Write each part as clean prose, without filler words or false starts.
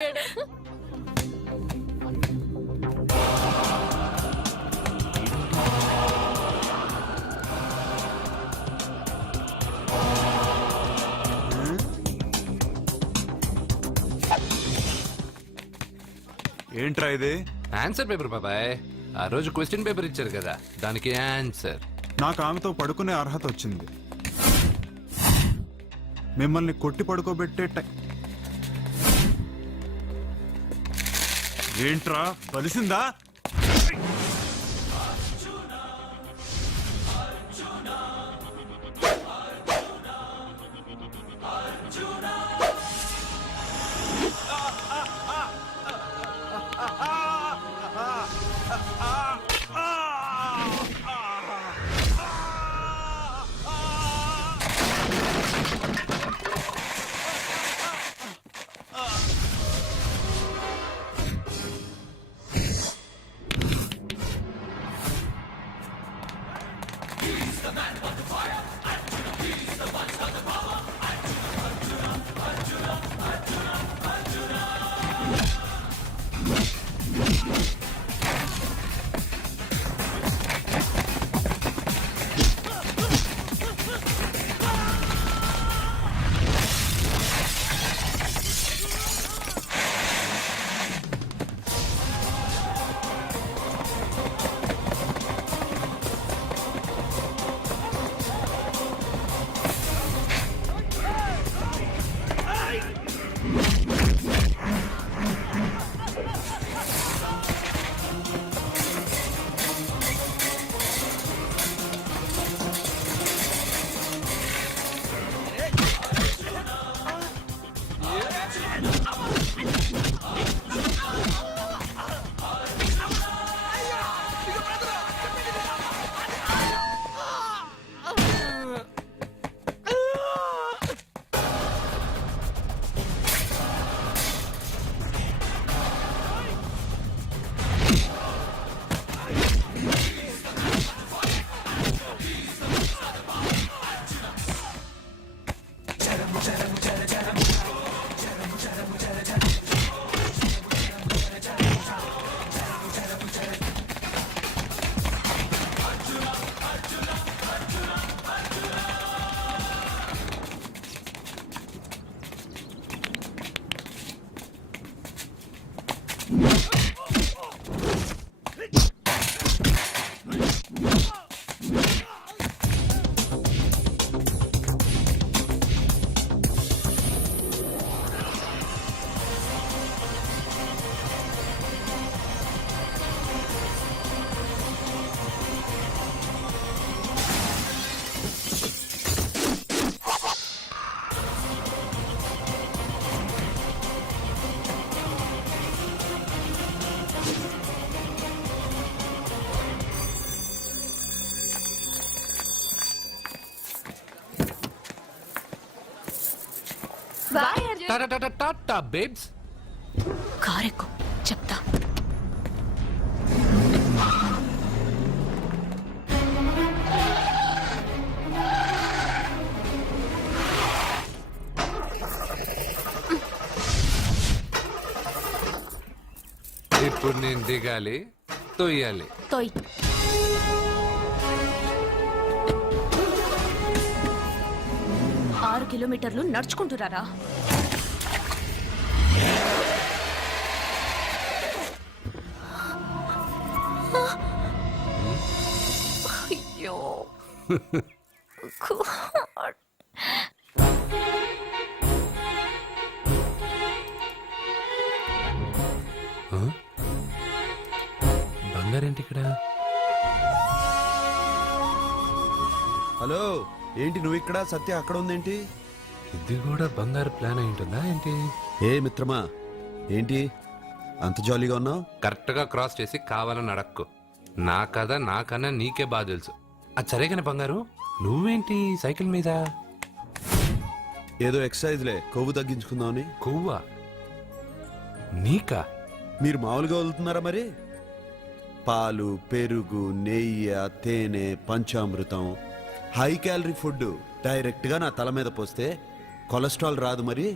ఏంట్రా ఇది? Answer paper బాబాయ్. ఆ రోజు క్వశ్చన్ పేపర్ ఇచ్చారు కదా, దానికి ఆన్సర్. నాకు ఆమెతో పడుకునే అర్హత వచ్చింది. మిమ్మల్ని కొట్టి పడుకోబెట్టే ఏంట్రా బలిసిందా? టాటా బేబ్స్. కారెక్కు చెప్తా. ఇప్పుడు నేను దిగాలి, తొయ్యాలి. తోయ్. 6 కిలోమీటర్లు నడుచుకుంటున్నారా? అయ్యో బంగారేంటి ఇక్కడ? హలో, ఏంటి నువ్వు ఇక్కడ, సత్య అక్కడ ఉందేంటి? ఇది కూడా బంగారు ప్లాన్ అయి ఉంటుందా ఏంటి? ఏ మిత్రమా, ఏంటి అంత జాలీగా ఉన్నావు? కరెక్ట్ గా క్రాస్ చేసి కావాలని అడక్కు. నా కథ నాకన్నా నీకే బాగా తెలుసు. అది సరే కానీ బంగారు, నువ్వేంటి సైకిల్ మీద? ఏదో ఎక్సర్సైజ్లే, కొవ్వు తగ్గించుకుందామని. కొవ్వా? నీకా? మీరు మామూలుగా వదులుతున్నారా మరి? పాలు, పెరుగు, నెయ్యి, తేనె, panchamrutham, high calorie food direct గా నా తల మీద పోస్తే కొలెస్ట్రాల్ రాదు మరి.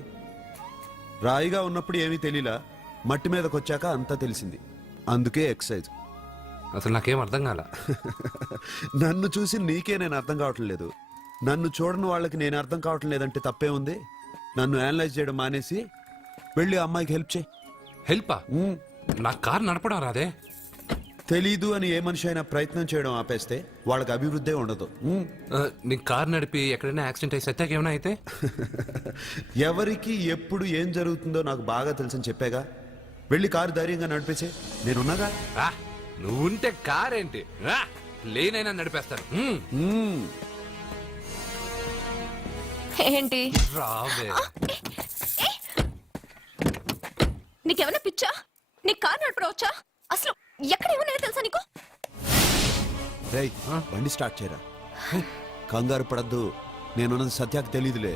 రాయిగా ఉన్నప్పుడు ఏమీ తెలియలా, మట్టి మీదకి వచ్చాక అంతా తెలిసింది. అందుకే ఎక్సైజ్. అసలు నాకేం అర్థం కాల. నన్ను చూసి నీకే నేను అర్థం కావటం లేదు, నన్ను చూడని వాళ్ళకి నేను అర్థం కావటం లేదంటే తప్పే ఉంది. నన్ను అనలైజ్ చేయడం మానేసి వెళ్ళి ఆ అమ్మాయికి హెల్ప్ చేయి. హెల్పా? నా కార్ నడపడం రాదే. తెలీదు అని ఏ మనిషి అయినా ప్రయత్నం చేయడం ఆపేస్తే వాళ్ళకి అభివృద్ధి ఉండదు. నీ కార్ నడిపి ఎక్కడైనా యాక్సిడెంట్ అయి సత్యాకి ఏమైనా అయితే? ఎవరికి ఎప్పుడు ఏం జరుగుతుందో నాకు బాగా తెలుసని చెప్పాగా. వెళ్ళి కారు ధైర్యంగా నడిపేసే, నేనున్నాగా. రా, నువ్వుంటే కార్ ఏంటి, రా, లేనైనా నడిపేస్తాను. ఏంటి రావే. నీకేమైనా పిచ్చా? నీ కార్ నడపడవచ్చా? అసలు ఎక్కడ ఏమన్నా తెలుసా నీకు? రేయ్, బండి స్టార్ట్ చేయరా. కంగారు పడద్దు, నేనున్నది సత్యాకి తెలీదులే.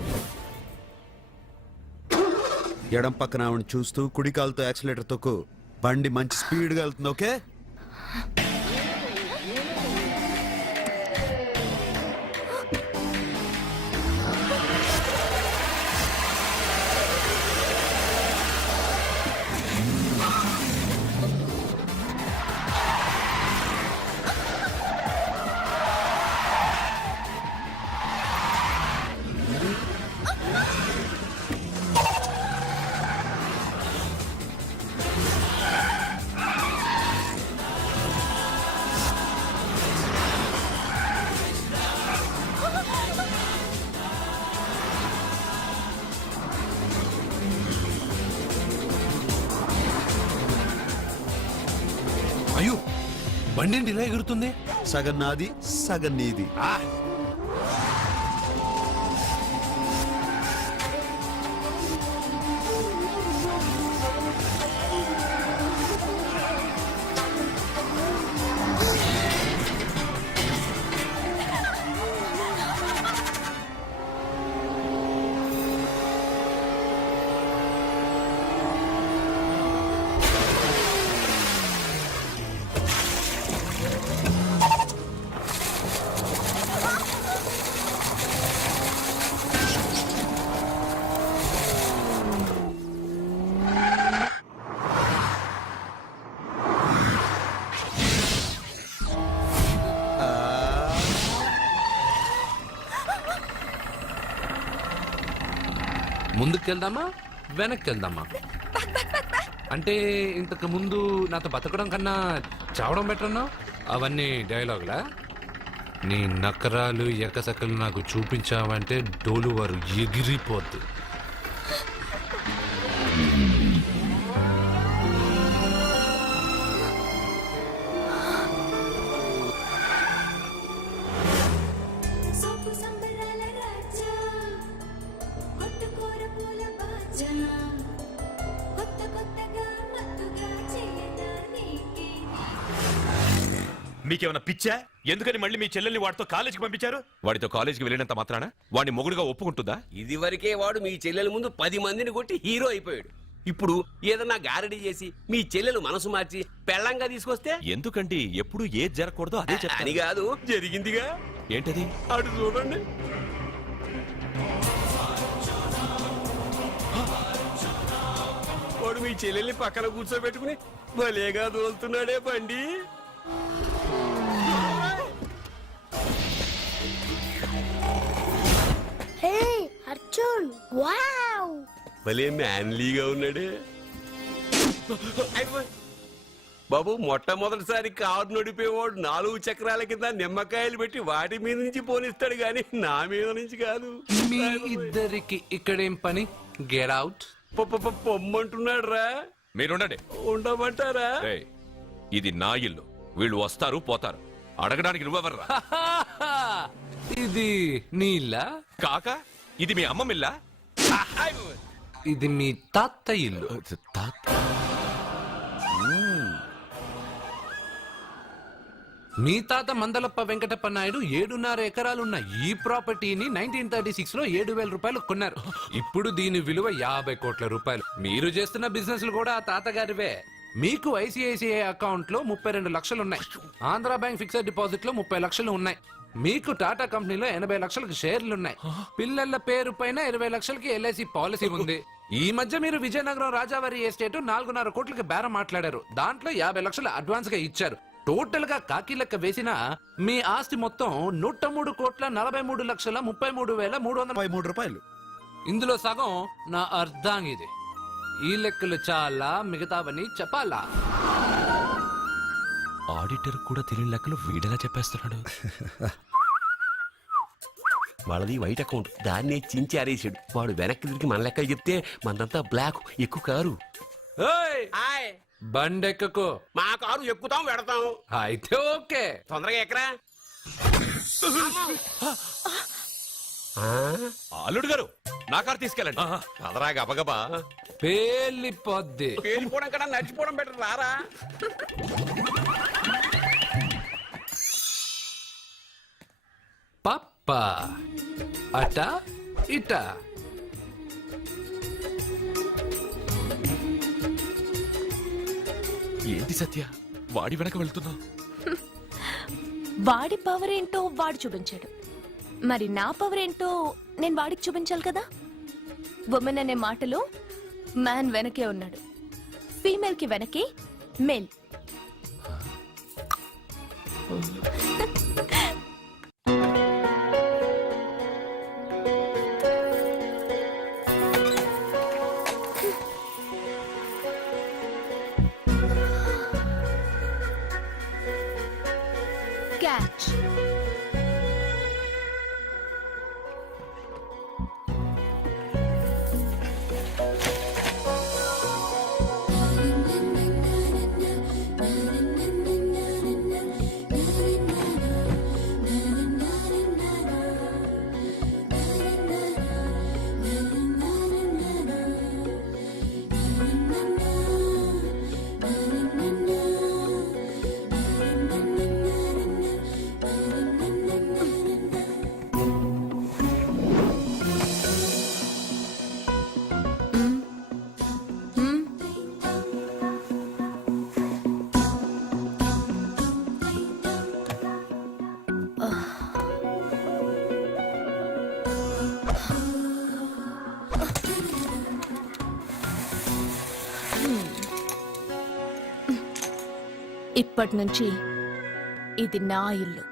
ఎడం పక్కన ఆవిడ చూస్తూ కుడి కాలుతో యాక్సిలేటర్ తొక్కు. బండి మంచి స్పీడ్గా వెళ్తుంది. ఓకే? అయ్యో, బండి ఏంటి ఇలా ఎగురుతుంది? సగం నాది సగం నీది. ముందుకెళ్దామా వెనక్కి వెళ్దామా? అంటే ఇంతకు ముందు నాతో బతకడం కన్నా చావడం బెటర్ అన్నావు. అవన్నీ డైలాగులా? నీ నకరాలు ఎకసకలు నాకు చూపించావంటే డోలు వారు ఎగిరిపోద్ది. మీకేమైనా పిచ్చా? ఎందుకని మళ్ళీ మీ చెల్లెల్ని వాడితో కాలేజీకి పంపించారు? వాడితో కాలేజీకి వెళ్ళినంత మాత్రాన వాడిని మొగుడుగా ఒప్పుకుంటుందా? ఇది వరకే వాడు మీ చెల్లెల ముందు 10 మందిని కొట్టి హీరో అయిపోయాడు. ఇప్పుడు ఏదన్నా గారడీ చేసి మీ చెల్లెలు మనసు మార్చి పెళ్ళంగా తీసుకొస్తే ఎందుకంటే ఎప్పుడు ఏది జరగకూడదో అదే అని కాదు, జరిగిందిగా. ఏంటది? అటు చూడండి. వాడు మీ చెల్లెల్ని పక్కన కూర్చోబెట్టుకుని భలేగా దోలుతున్నాడే బండి. అర్జున్, వావ్, భలే మ్యాన్లీగా ఉన్నాడే. బాబు, మొట్టమొదటిసారి కారు నడిపేవాడు 4 చక్రాల కింద నిమ్మకాయలు పెట్టి వాటి మీద నుంచి పోనిస్తాడు గాని నా మీద నుంచి కాదు. మీ ఇద్దరికి ఇక్కడేం పని? Get out. పొమ్మంటున్నాడు రా. మీరుండండి. ఉండమంటారా? రేయ్, ఇది నా ఇల్లు. వీళ్ళు వస్తారు పోతారు. అడగడానికి నువ్వెవర్రా? ఇది నీ ఇల్లా? కాక ఇది మీ అమ్మమ్మిల్లా? ఇది మీ తాత ఇల్లు. మీ తాత మందలప్ప వెంకటప్ప నాయుడు 7.5 ఎకరాలున్న ఈ ప్రాపర్టీని 1936 లో 7,000 రూపాయలు కొన్నారు. ఇప్పుడు దీని విలువ 50 కోట్ల రూపాయలు. మీరు చేస్తున్న బిజినెస్లు కూడా ఆ తాతగారివే. మీకు ఐసిఐసిఐ అకౌంట్ లో 32 లక్షలు ఉన్నాయి. ఆంధ్ర బ్యాంక్ ఫిక్స్డ్ డిపాజిట్ లో 30 లక్షలు ఉన్నాయి. మీకు టాటా కంపెనీలో 80 లక్షలకు షేర్లు ఉన్నాయి. పిల్లల పేరు పైన 20 లక్షలకి ఎల్ఐసి పాలసీ ఉంది. ఈ మధ్య మీరు విజయనగరం రాజావారి ఎస్టేట్ 4.5 కోట్లకి బేరం మాట్లాడారు. దాంట్లో 50 లక్షలు అడ్వాన్స్ గా ఇచ్చారు. టోటల్ గా కాకి లెక్క వేసిన మీ ఆస్తి మొత్తం 103,43,33,333 రూపాయలు. ఇందులో సగం నా అర్ధాంగిది. ఈ లెక్కలు చాలా, మిగతావని చెప్పాలా? ఆడిటర్ కూడా తెలియని లెక్కలు వీడేలా చెప్పేస్తున్నాడు. వాళ్ళది వైట్ అకౌంట్, దాన్నే చించి ఆరేసాడు. వాడు వెనక్కి తిరిగి మన లెక్కలు చెప్తే మనదంతా బ్లాక్, ఎక్కువ కారు. ఏయ్! బండెక్కకు. మా కారు ఎక్కుతాం పెడతాం. అయితే ఓకే. తొందరగా ఎక్కరా. అల్లుడు గారు నా కారు తీసుకెళ్ళండి. అదరా గబగబా. పేలిపోద్ది. పేలిపోవడం కన్నా నడిచిపోవడం బెటర్ రారా. పప్ప అట ఇట. ఏంటి సత్య వాడి వెనక వెళ్తున్నావు? వాడి పవర్ ఏంటో వాడు చూపించాడు. మరి నా పవర్ ఏంటో నేను వాడికి చూపించాలి కదా. ఉమెన్ అనే మాటలో మ్యాన్ వెనకే ఉన్నాడు, ఫీమేల్ కి వెనకే మేల్. క్యాచ్. ఇప్పటి నుంచి ఇది నా ఇల్లు.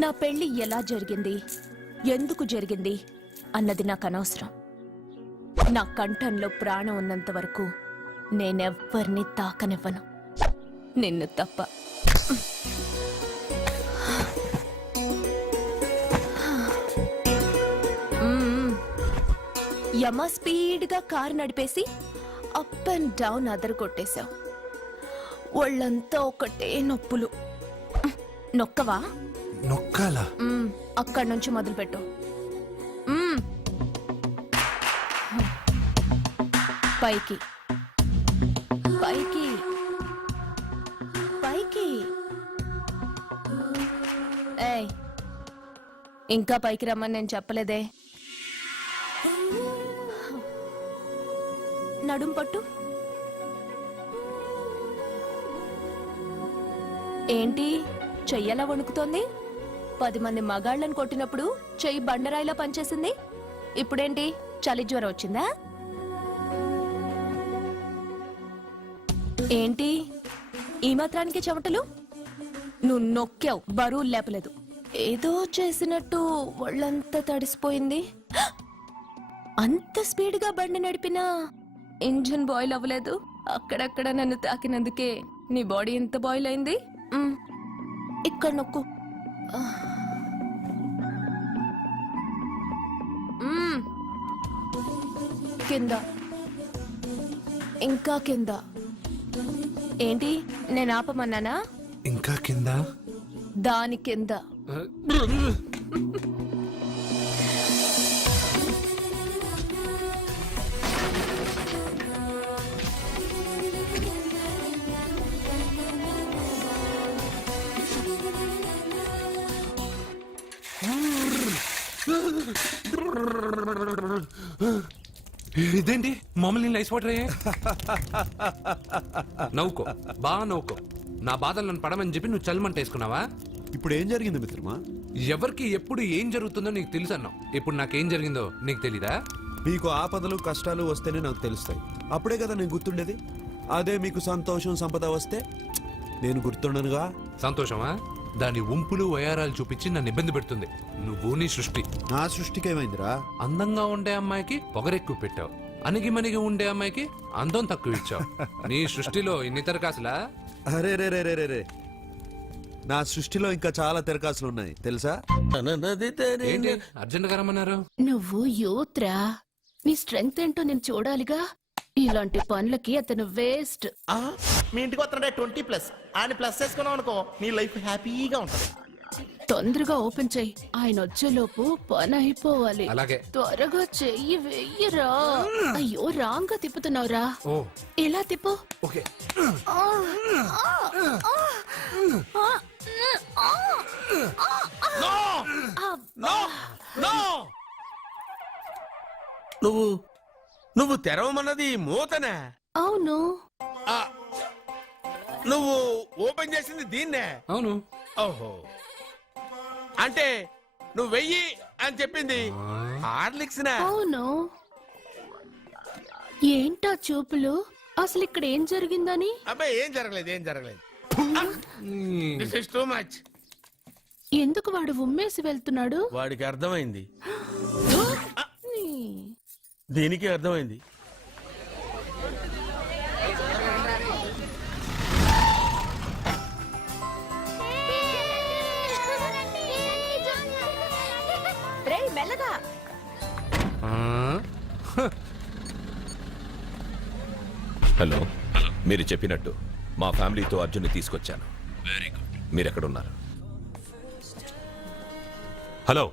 నా పెళ్లి ఎలా జరిగింది, ఎందుకు జరిగింది అన్నది నాకు అనవసరం. నా కంఠంలో ప్రాణం ఉన్నంత వరకు నేనెవ్వరిని తాకనివ్వను, నిన్ను తప్ప. యమ స్పీడ్గా కారు నడిపేసి అప్ అండ్ డౌన్ అదరు కొట్టేశావు. ఒళ్ళంతా ఒకటే నొప్పులు. నొక్కవా? నొక్కాలా? అక్కడి నుంచి మొదలుపెట్టు. పైకి పైకి పైకి. ఏయ్, ఇంకా పైకి రమ్మని నేను చెప్పలేదే. నడుం పట్టు. ఏంటి చెయ్యలా వణుకుతోంది? 10 మంది మగాళ్ళని కొట్టినప్పుడు చెయ్యి బండరాయిలా పనిచేసింది. ఇప్పుడేంటి చలి జ్వరం వచ్చిందా? ఏంటి ఈ మాత్రానికి చెమటలు? నువ్వు నొక్కావు, బరువు లేపలేదు. ఏదో చేసినట్టు ఒళ్ళంతా తడిసిపోయింది. అంత స్పీడ్గా బండి నడిపినా ఇంజిన్ బాయిల్ అవ్వలేదు. అక్కడక్కడ నన్ను తాకినందుకే నీ బాడీ ఎంత బాయిల్ అయింది. ఇక్కడ నొక్కు. కింద, ఇంకా కింద. ఏంటి నేను ఆపమన్నానా? ఇంకా కింద. దాని కింద. ఇదేంటి మమ్మల్ని నైస్ వాటర్ అయ్యే నవ్వుకో బాగా నవ్వుకో నా బాధలు నన్ను పడమని చెప్పి నువ్వు చల్మంట వేసుకున్నావా? ఇప్పుడు ఏం జరిగింది మిత్రమా? ఎవరికి ఎప్పుడు ఏం జరుగుతుందో నీకు తెలుసు అన్నావు. ఇప్పుడు నాకేం జరిగిందో నీకు తెలీదా? మీకు ఆపదలు కష్టాలు వస్తేనే నాకు తెలుస్తాయి. అప్పుడే కదా నేను గుర్తుండేది. అదే మీకు సంతోషం సంపద వస్తే నేను గుర్తుండనుగా. సంతోషమా? దాని ఉంపులు వయారాలు చూపించి నన్ను ఇబ్బంది పెడుతుంది. నువ్వు నీ సృష్టి. నా సృష్టికి ఏమైందిరా? అందంగా ఉండే అమ్మాయికి పొగరెక్కువ పెట్టావు, అణిగి మణిగి ఉండే అమ్మాయికి అందం తక్కువ ఇచ్చావు. నీ సృష్టిలో ఇన్ని తరకాసులా? అరే రే రే రే రే, నా సృష్టిలో ఇంకా చాలా తెరకాసులు ఉన్నాయి తెలుసా? ఏంటి అర్జెంట్ గా రమ్మన్నారు? నువ్వు యూత్రా, నీ స్ట్రెంగ్త్ ఏంటో నేను చూడాలిగా. ఇలాంటి పనులకి అతను వేస్ట్. మీ ఇంటికి వస్తున్నాడే 20+ ఆయన ప్లస్ చేసుకున్నావు అనుకో నీ లైఫ్ హ్యాపీగా ఉంటుంది. తొందరగా ఓపెన్ చెయ్యి, ఆయన వచ్చేలోపు పని అయిపోవాలి. అలాగే. త్వరగా చెయ్యి వెయ్యరా. అయ్యో రాంగ్ గా తిప్పుతున్నావురా. ఓ ఎలా తిప్పు. ఓకే. నువ్వు తెరవమన్నది మూతనే, అవును. నువ్వు ఓపెన్ చేసింది దీన్నే. అవును. ఓహో, అంటే నువ్వు వెయ్యి అని చెప్పింది హార్లిక్స్ నే. అవును. ఏంటా చూపులు? అసలు ఇక్కడ ఏం జరిగిందని? అబ్బాయి ఏం జరగలేదు. This is too much. ఎందుకు వాడు ఉమ్మేసి వెళ్తున్నాడు? వాడికి అర్థమైంది, దీనికి అర్థమైంది. మెల్లగా. హలో, మీరు చెప్పినట్టు మా ఫ్యామిలీతో అర్జున్ని తీసుకొచ్చాను. Very good. మీరు ఎక్కడున్నారు? హలో,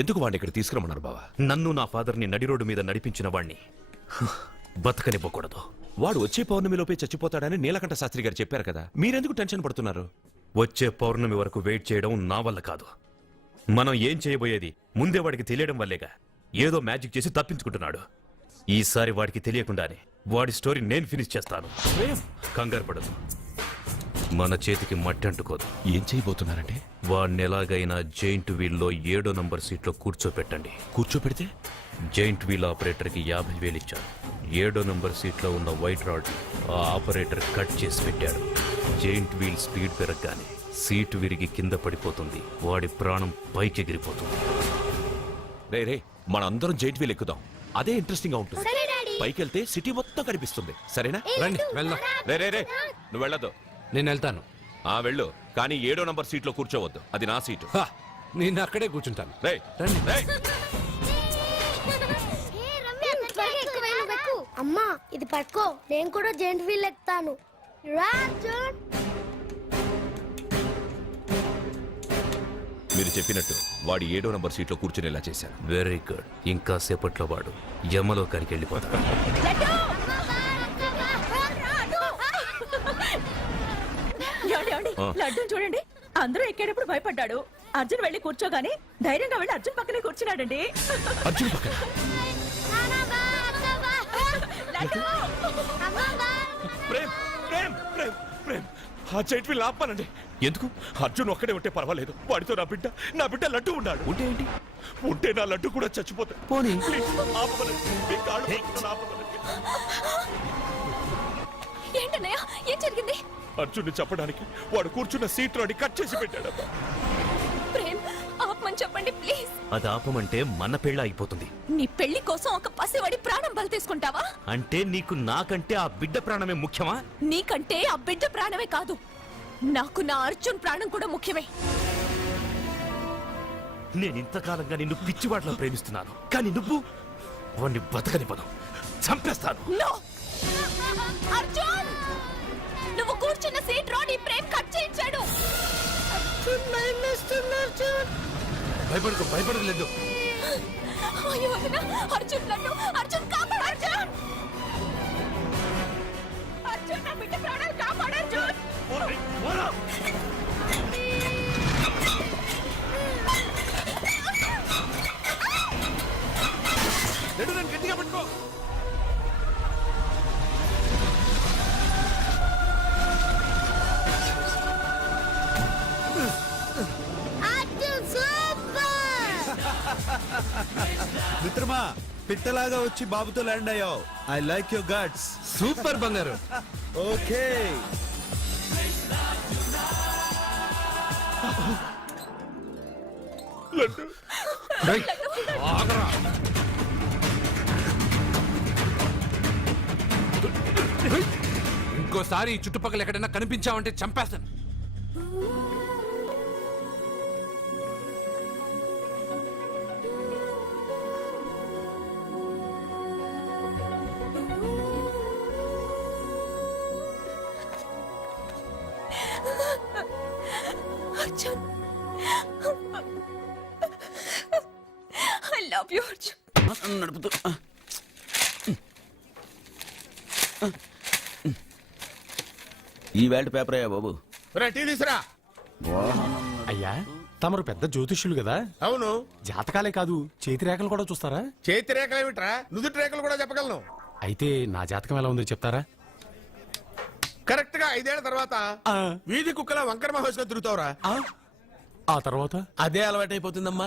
ఎందుకు వాడిని ఇక్కడ తీసుకురమ్మన్నారు బావా? నన్ను నా ఫాదర్ని నడి రోడ్డు మీద నడిపించిన వాణ్ణి బతకనివ్వకూడదు. వాడు వచ్చే పౌర్ణమిలోపే చచ్చిపోతాడని నీలకంఠ శాస్త్రి గారు చెప్పారు కదా, మీరెందుకు టెన్షన్ పడుతున్నారు? వచ్చే పౌర్ణమి వరకు వెయిట్ చేయడం నా వల్ల కాదు. మనం ఏం చేయబోయేది ముందే వాడికి తెలియడం వల్లేగా. ఏదో మ్యాజిక్ చేసి తప్పించుకుంటున్నాడు. ఈసారి వాడికి తెలియకుండానే వాడి స్టోరీ నేను ఫినిష్ చేస్తాను. కంగారు పడదు, మన చేతికి మట్టి అంటుకోదు. ఏం చేయబోతున్నారంటే? వాడిని ఎలాగైనా జైంట్ వీల్లో 7వ నంబర్ సీట్లో కూర్చోపెట్టండి. కూర్చోపెడితే జైంట్ వీల్ ఆపరేటర్కి 50,000 ఇచ్చాను. 7వ నంబర్ సీట్లో ఉన్న వైట్ రాడ్ ఆ ఆపరేటర్ కట్ చేసి పెట్టాడు. జైంట్ వీల్ స్పీడ్ పెరగగానే సీటు విరిగి కింద పడిపోతుంది. వాడి ప్రాణం పైకి ఎగిరిపోతుంది. రే మనందరం జైంట్ వీల్ ఎక్కుదాం, అదే ఇంట్రెస్టింగ్ గా ఉంటుంది. సరే డాడీ. పైకెళ్తే సిటీ మొత్తం కనిపిస్తుంది. సరేనా? రండి వెళ్దాం. రే నువ్వు వెళ్ళదు. నేను వెళ్తాను. వెళ్ళు, కానీ 7వ నంబర్ సీట్లో కూర్చోవద్దు, అది నా సీటు. హా, నేను అక్కడే కూర్చుంటాను. రేయ్, రండి. రేయ్. అమ్మా ఇది పట్టుకో, నేను కూడా జెంట్ వీల్ ఎక్కుతాను. రా అర్జున్. మీరు చెప్పినట్టు వాడి 7వ నంబర్ సీట్లో కూర్చునేలా చేశాను. Very good. ఇంకా సేపట్లో వాడు యమలోకానికి వెళ్ళిపోతాడు. లడ్డు చూడండి, అందరూ ఎక్కేటప్పుడు భయపడ్డాడు. అర్జున్ వెళ్ళి కూర్చోగానే ధైర్యంగా వెళ్ళి అర్జున్ పక్కనే కూర్చున్నాడండి. అర్జున్ పక్కన ప్రేమ్ ఆ జైంట్ వీల్ ఆపమనండి. ఎందుకు? అర్జున్ ఒక్కడే ఉంటే పర్వాలేదు, వాడితో నా బిడ్డ లడ్డు ఉన్నాడు. ఉంటే ఏంటి? ఉంటే నా లడ్డు కూడా చచ్చిపోతాడు. పోనీ ఏంటన్నయ్య, ఏం జరిగింది? అర్జున్ని చెప్పడానికి వాడు కూర్చున్న సీట్ లోని కట్ చేసి పెట్టాడు. ప్రేమ్, ఆపమని చెప్పండి ప్లీజ్. అది ఆపమంటే మన పెళ్ళ అయిపోతుంది. నీ పెళ్లి కోసం ఒక పసివాడి ప్రాణం బలి తీసుకుంటావా? అంటే నీకు నాకంటే ఆ బిడ్డ ప్రాణమే ముఖ్యమా? నీకంటే ఆ బిడ్డ ప్రాణమే కాదు, నాకు నా అర్జున్ ప్రాణం కూడా ముఖ్యమే. నేను ఇంతకాలంగా నిన్ను పిచ్చివాడిలో ప్రేమిస్తున్నాను, కానీ నువ్వు వాణ్ణి బతకనివ్వను, చంపేస్తాను. నో! అర్జున్, నువ్వు కూర్చున్న సీట్ రోడ్ ఈ ప్రేమ్ కట్ చేయించాడు. భయపడలేదు. అయ్యో వదినా, అర్జున్ నన్ను, అర్జున్ కాపాడు అర్జున్. అర్జున్ నా బిడ్డ ప్రాణాలు కాపాడు అర్జున్. మిత్రమా పిట్టలాగా వచ్చి బాబుతో ల్యాండ్ అయ్యావు. I like your guts. Super బంగారు. ఓకే రేయ్, ఆగరా. రేయ్, ఇంకోసారి ఈ చుట్టుపక్కల ఎక్కడైనా కనిపించావంటే చంపేస్తాను. Arjun, I love you Arjun. నడుపుతూ ఈ వేల్ట్ పేపర్ అయ్యా బాబు. టీ తీసురా. అయ్యా తమరు పెద్ద జ్యోతిష్యులు కదా, అవును. జాతకాలే కాదు చేతి రేఖలు కూడా చూస్తారా? చేతి రేఖలు ఏమిట్రా, నుదుటి రేఖలు కూడా చెప్పగలను. అయితే నా జాతకం ఎలా ఉందో చెప్తారా? కరెక్ట్ గా 5 ఏళ్ల తర్వాత వీధి కుక్కల వంకర మహోత్సవం తిరుగుతావురా. ఆ తర్వాత అదే అలవాటైపోతుందమ్మా.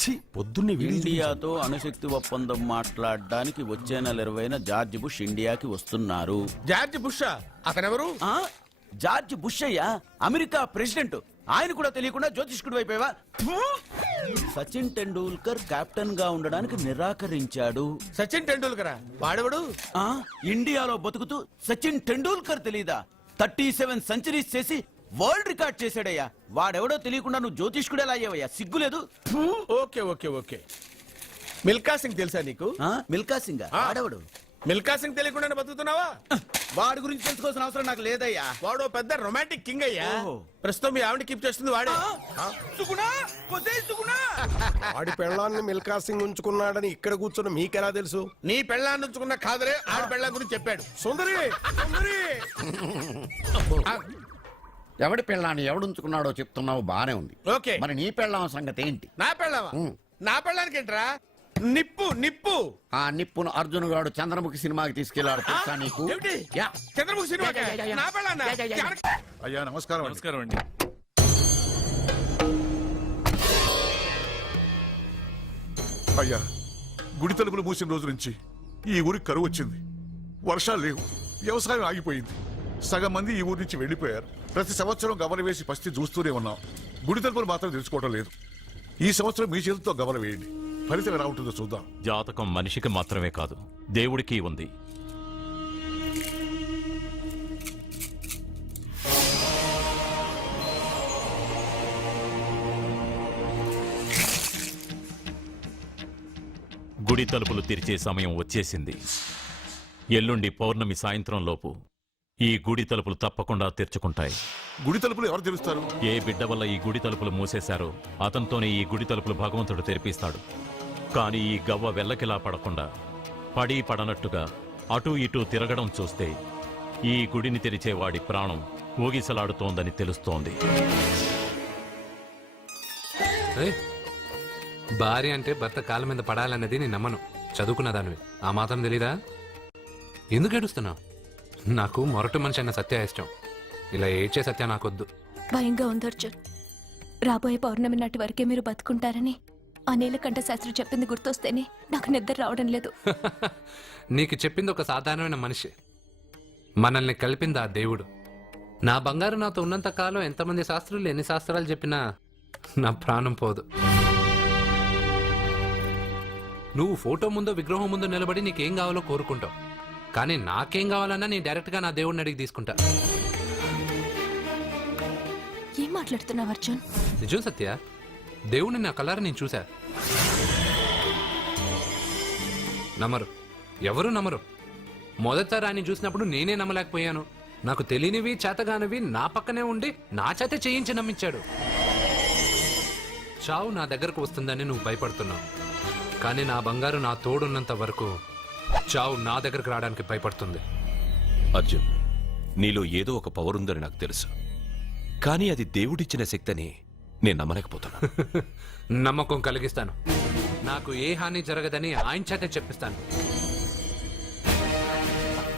ఛీ, పొద్దున్నే వీడియో ఇండియాతో అణుశక్తి ఒప్పందం మాట్లాడడానికి వచ్చే నెల 20న జార్జ్ బుష్ ఇండియాకి వస్తున్నారు. జార్జ్ బుష్ అతనెవరు? జార్జ్ బుష్ అయ్యా, అమెరికా ప్రెసిడెంట్. ఆయన కూడా తెలియకుండా జ్యోతిష్కుడు వైపోయావా? సచిన్ టెండూల్కర్ కెప్టెన్ గా ఉండడానికి నిరాకరించాడు. సచిన్ టెండూల్కర్ వాడెవడు? ఇండియాలో బతుకుతూ సచిన్ టెండూల్కర్ తెలీదా? 37 సెంచరీస్ చేసి వరల్డ్ రికార్డ్ చేశాడయ్యా. వాడెవడో తెలియకుండా నువ్వు జ్యోతిష్కుడు ఎలా అయ్యావయ్యా? సిగ్గులేదు. Okay okay okay. Milkha Singh తెలుసా నీకు? మిల్కా సింగ్ వాడెవడు? మిల్కా సింగ్ తెలియకుండా బతుకుతున్నావా? వాడి గురించి తెలుసుకోవాల్సిన అవసరం నాకు లేదయ్యా. వాడు పెద్ద రొమాంటిక్ కింగ్ అయ్యా. ఓహో. ప్రస్తుతం మీ ఆవిడ కీప్ చేస్తుంది వాడే. వాడి పెళ్ళాన్ని మిల్కా సింగ్ ఉంచుకున్నాడని ఇక్కడ కూర్చున్న మీకెలా తెలుసు? నీ పెళ్ళాన్ని ఉంచుకున్న కాదరే ఆడి పెళ్ళాం గురించి చెప్పాడు. సుందరి సుందరి ఎవడి పెళ్ళాన్ని ఎవడుంచుకున్నాడో చెప్తున్నావు బానే ఉంది. ఓకే, మరి నీ పెళ్ళాం సంగతి ఏంటి? నా పెళ్ళావా? నా పెళ్ళానికి ఏంట్రా? నిప్పు నిప్పు. ఆ నిప్పును అర్జున్ గాడు చంద్రముఖి సినిమాకి తీసుకెళ్లాడు తెలుసా నీకు? ఏమిటి? యా. చంద్రముఖి సినిమా నా పెళ్ళాన్నా? అయ్యా నమస్కారం. నమస్కారం అండి. అయ్యా గుడి తలుపులు మూసిన రోజు నుంచి ఈ ఊరికి కరువు వచ్చింది. వర్షాలు లేవు, వ్యవసాయం ఆగిపోయింది. సగం మంది ఈ ఊరి నుంచి వెళ్లిపోయారు. ప్రతి సంవత్సరం గవల వేసి పరిస్థితి చూస్తూనే ఉన్నాం. గుడి తలుపులు మాత్రం తెలుసుకోవడం లేదు. ఈ సంవత్సరం మీ చేతితో గవల వేయండి, ఫలితం ఎలా ఉంటుందో చూద్దాం. జాతకం మనిషికి మాత్రమే కాదు, దేవుడికి ఉంది. గుడి తలుపులు తెరిచే సమయం వచ్చేసింది. ఎల్లుండి పౌర్ణమి సాయంత్రం లోపు ఈ గుడి తలుపులు తప్పకుండా తెరుచుకుంటాయి. గుడి తలుపులు ఎవరు తెలుస్తారు? ఏ బిడ్డ వల్ల ఈ గుడి తలుపులు మూసేశారో అతనితోనే ఈ గుడి తలుపులు భగవంతుడు తెరిపిస్తాడు. కానీ ఈ గవ్వ వెల్లకిలా పడకుండా పడి పడనట్టుగా అటూ ఇటూ తిరగడం చూస్తే ఈ గుడిని తెరిచే వాడి ప్రాణం ఊగిసలాడుతోందని తెలుస్తోంది. ఏయ్, భార్య అంటే భర్త కాళ్ళ మీద పడాలన్నది నేను నమ్మను. చదువుకున్న దానివి ఆ మాత్రం తెలీదా? ఎందుకు ఏడుస్తున్నావు? నాకు మొరటు మనిషి అన్న సత్య ఇష్టం. ఇలా ఏడ్చే సత్య నాకొద్దు. భయంగా ఉంది అర్జున్. రాబోయే పౌర్ణమి నాటి వరకే మీరు బతుకుంటారని ఆ నీలకంఠ శాస్త్రి చెప్పింది గుర్తొస్తేనే నాకు నిద్ర రావడం లేదు. నీకు చెప్పింది ఒక సాధారణమైన మనిషి, మనల్ని కలిపింది ఆ దేవుడు. నా బంగారు నాతో ఉన్నంత కాలం ఎంతమంది శాస్త్రులు ఎన్ని శాస్త్రాలు చెప్పినా నా ప్రాణం పోదు. నువ్వు ఫోటో ముందో విగ్రహం ముందో నిలబడి నీకేం కావాలో కోరుకుంటావు. కానీ నాకేం కావాలన్నా నేను డైరెక్ట్గా నా దేవుడిని అడిగి తీసుకుంటా. ఏం మాట్లాడుతున్నావు అర్జున్? నిజం సత్య, దేవుడిని నా కళ్ళారా నేను చూశా. నమ్మరు, ఎవరు నమ్మరు. మొదటిసారి ఆయన చూసినప్పుడు నేనే నమ్మలేకపోయాను. నాకు తెలియనివి చేతగానివి నా పక్కనే ఉండి నా చేత చేయించి నమ్మించాడు. చావు నా దగ్గరకు వస్తుందని నువ్వు భయపడుతున్నావు, కానీ నా బంగారు నా తోడున్నంత వరకు చావు నా దగ్గరకు రావడానికి భయపడుతుంది. అర్జున్, నీలో ఏదో ఒక పవర్ ఉందని నాకు తెలుసు, కానీ అది దేవుడిచ్చిన శక్తిని నేను నమ్మలేకపోతున్నా. నమ్మకం కలిగిస్తాను. నాకు ఏ హాని జరగదని ఆయన చేత చెప్పిస్తాను.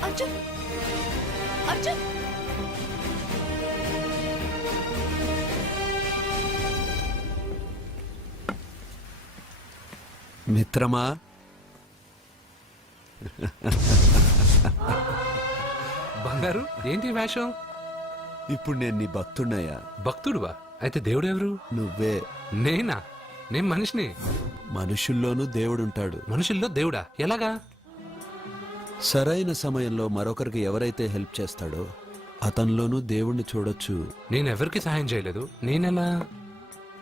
అర్జున్, అర్జున్, మిత్రమా బంగారు ఏంటి ఈ వేషం? ఇప్పుడు నేను నీ భక్తున్నయ్యా. భక్తుడువా? అయితే దేవుడు ఎవరు? నువ్వే. నేనా? నేను మనిషిని. మనుషుల్లోనూ దేవుడుంటాడు. మనుషుల్లో దేవుడా? ఎలాగా? సరైన సమయంలో మరొకరికి ఎవరైతే హెల్ప్ చేస్తాడో అతనిలోనూ దేవుణ్ణి చూడొచ్చు. నేను ఎవరికి సహాయం చేయలేదు. నేనెలా?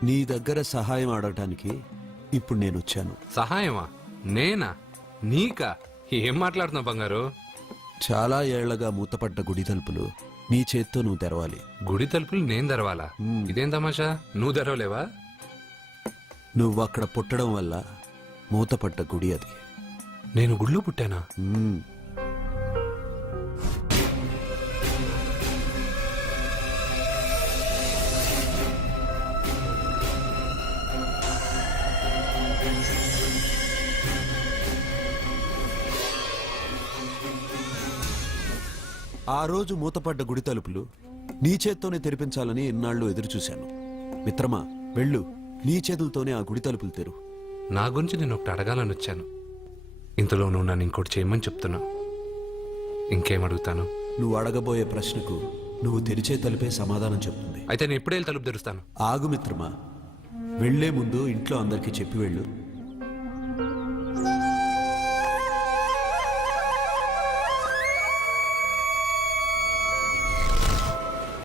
నీ దగ్గర సహాయం అడగటానికి ఇప్పుడు నేను వచ్చాను. సహాయమా? నేనా? నీకా? ఏం మాట్లాడుతున్నావు బంగారు? చాలా ఏళ్లగా మూతపడ్డ గుడి తలుపులు నీ చేత్తో నువ్వు తెరవాలి. గుడి తలుపులు నేను తెరవాలా? ఇదేం తమాషా? నువ్వు తెరవలేవా? నువ్వు అక్కడ పుట్టడం వల్ల మూతపడ్డ గుడి అది. నేను గుడిలో పుట్టానా? మ్మ్. ఆ రోజు మూతపడ్డ గుడి తలుపులు నీ చేత్తోనే తెరిపించాలని ఇన్నాళ్ళు ఎదురుచూశాను. మిత్రమా, వెళ్ళు, నీ చేతులతోనే ఆ గుడి తలుపులు తెరు. నా గురించి నేను ఒకటి అడగాలని వచ్చాను. ఇంతలో నువ్వు నన్ను ఇంకోటి చేయమని చెప్తున్నావు. ఇంకేం అడుగుతాను? నువ్వు అడగబోయే ప్రశ్నకు నువ్వు తెరిచే తలుపే సమాధానం చెప్తుంది. అయితే నేను ఎప్పుడే తలుపు తెరుస్తాను. ఆగు మిత్రమా, వెళ్లే ముందు ఇంట్లో అందరికీ చెప్పి వెళ్ళు.